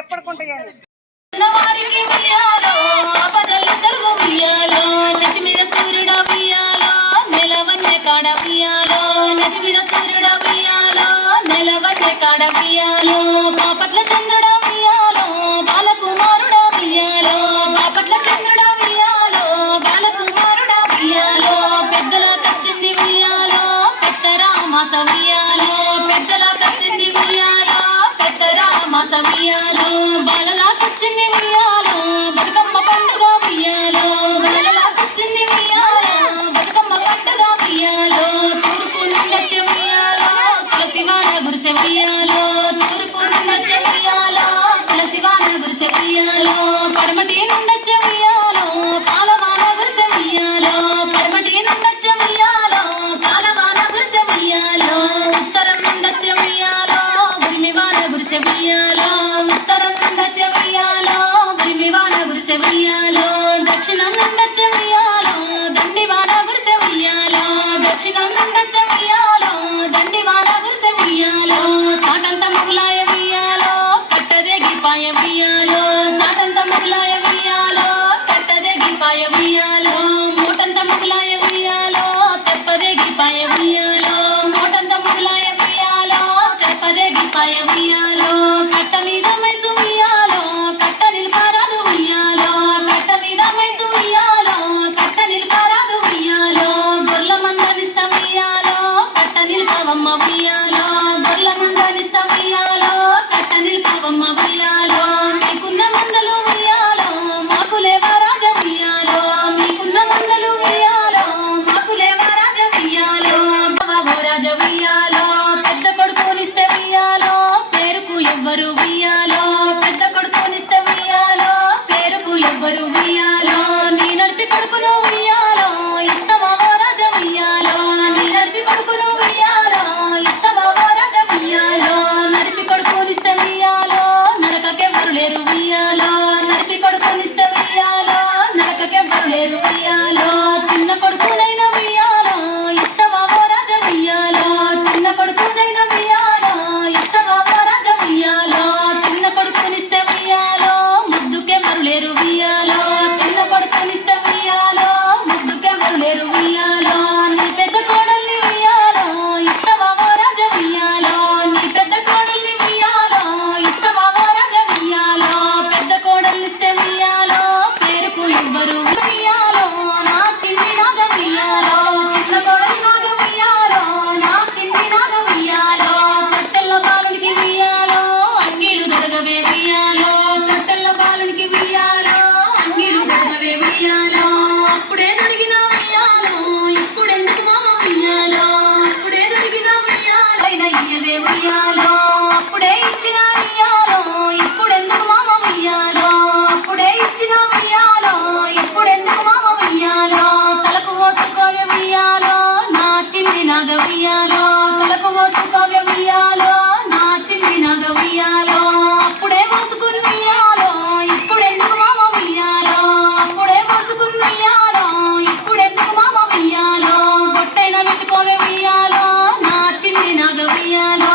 ఎప్పటికుంటే బాపట్ల చంద్రుడ వియాలో బాలకుమారుడ వియాలో బాపట్ల చంద్రుడ వియాలో బాలకుమారుడ వియాలో పెద్దల కచ్చింది వియాలో పెద్దరామాస వియాలో పెద్దల కచ్చింది వియాలో పెద్దరామాస వియాలో బాలలా కచ్చింది వియాలో బతుకమ్మ పండుగ వియాలో బాలలా కచ్చింది వియాలో బతుకమ్మ పండుగ వియాలో తూర్పు నుండొచ్చే వియాలో తులసివాన గురిసె వియాలో పడమటి నుండొచ్చే వియాలో పాలవాన గురిసె వియాలో పడమటి నుండొచ్చే వియాలో పాలవాన గురిసె వియాలో ఉత్తరం నుండొచ్చే వియాలో భూమివాన గురిసె వియాలో ఉత్తరం నుండొచ్చే వియాలో భూమివాన గురిసె వియాలో దక్షిణం నుండొచ్చే వియాలో దండివాన గురిసె వియాలో దక్షిణం నుండొచ్చే వియాలో దండివాన గురిసె వియాలో చాటంత మొగులాయ వియాలో కట్టదేగిపాయ వియాలో చాటంత మొగులాయ వియాలో కట్టదేగిపాయ వియాలో మోటంత మొగులాయ వియాలో తెప్పదేగిపాయ వియాలో మోటంత మొగులాయ వియాలో తెప్పదేగిపాయ వియాలో కట్ట మీద మైసు వియాలో కట్ట నిల్పారాదు వియాలో కట్ట మీద మైసు వియాలో కట్ట నిల్పారాదు వియాలో గొర్ల మందనిస్త వియాలో కట్ట నిల్పవమ్మ వియాలో గొర్ల మందనిస్త వియాలో కట్ట నిల్పవమ్మ వియాలో మీకున్న మందలు వియాలో మాకులేవా రాజ వియాలో మీకున్న మందలు వియాలో మాకులేవా రాజ వియాలో బాబు రాజ వియాలో పెద్ద కొడుకునిస్తే వియాలో పేరుకు ఎవ్వరు వియాలో పెద్ద కొడుకునిస్తే వియాలో పేరుకు ఎవ్వరు వియాలో నీ నడిపి కొడుకును వియాలో ఇస్తవా రాజ వియాలో నీ నడిపి కొడుకును వియాలో ఇస్తవా రాజ వియాలో నడిపి కొడుకునిస్తే వియాలో నడకకెవ్వరు లేరు వియాలో నడిపి కొడుకునిస్తే వియాలో నడకకెవ్వరు లేరు వియాలో చిన్న కొడుకునైన వియాలో ఇస్తవా రాజ వియాలో చిన్న కొడుకునైన వియాలో ఇస్తవా రాజ వియాలో చిన్న కొడుకునిస్తే వియాలో ముద్దుకెవ్వరు లేరు వియాలో చిన్న కొడుకునిస్తే వియాలో ముద్దుకెవ్వరు లేరు వియాలో నీ పెద్ద కోడల్ని వియాలో ఇస్తవా రాజ వియాలో నీ పెద్ద కోడల్ని వియాలో ఇస్తవా రాజ వియాలో పెద్ద కోడల్నిస్తే వియాలో పేరుకు ఎవ్వరు వియాలో నా చిన్ని నాగ వియాలో చిన్న కోడలి నాగ వియాలో నా చిన్ని నాగ వియాలో తట్టెల్ల బాలునికి వియాలో అంగీలు దొరగవే వియాలో తట్టెల్ల బాలునికి వియాలో అంగీలు దొరగవే వియాలో అప్పుడే దొరికిన వియాలో ఇప్పుడెందుకు మామ వియాలో అప్పుడే దొరికిన వియాలో అయినా ఇయ్యవే వియాలో అప్పుడే ఇచ్చిన వియాలో ఇప్పుడెందుకు మామ వియాలో అప్పుడే ఇచ్చిన వియాలో ఇప్పుడెందుకు మామ వియాలో తలకు మోసుకోవే వియాలో నా చిన్ని నాగ వియాలో తలకు మోసుకోవే వియాలో నా చిన్ని నాగ వియాలో అప్పుడే మోసుకుని వియాలో ఇప్పుడెందుకు మామ వియాలో అప్పుడే మోసుకుని వియాలో ఇప్పుడెందుకు మామ వియాలో పొట్టైన పెట్టుకోవే వియాలో నా చిన్ని నాగ వియాలో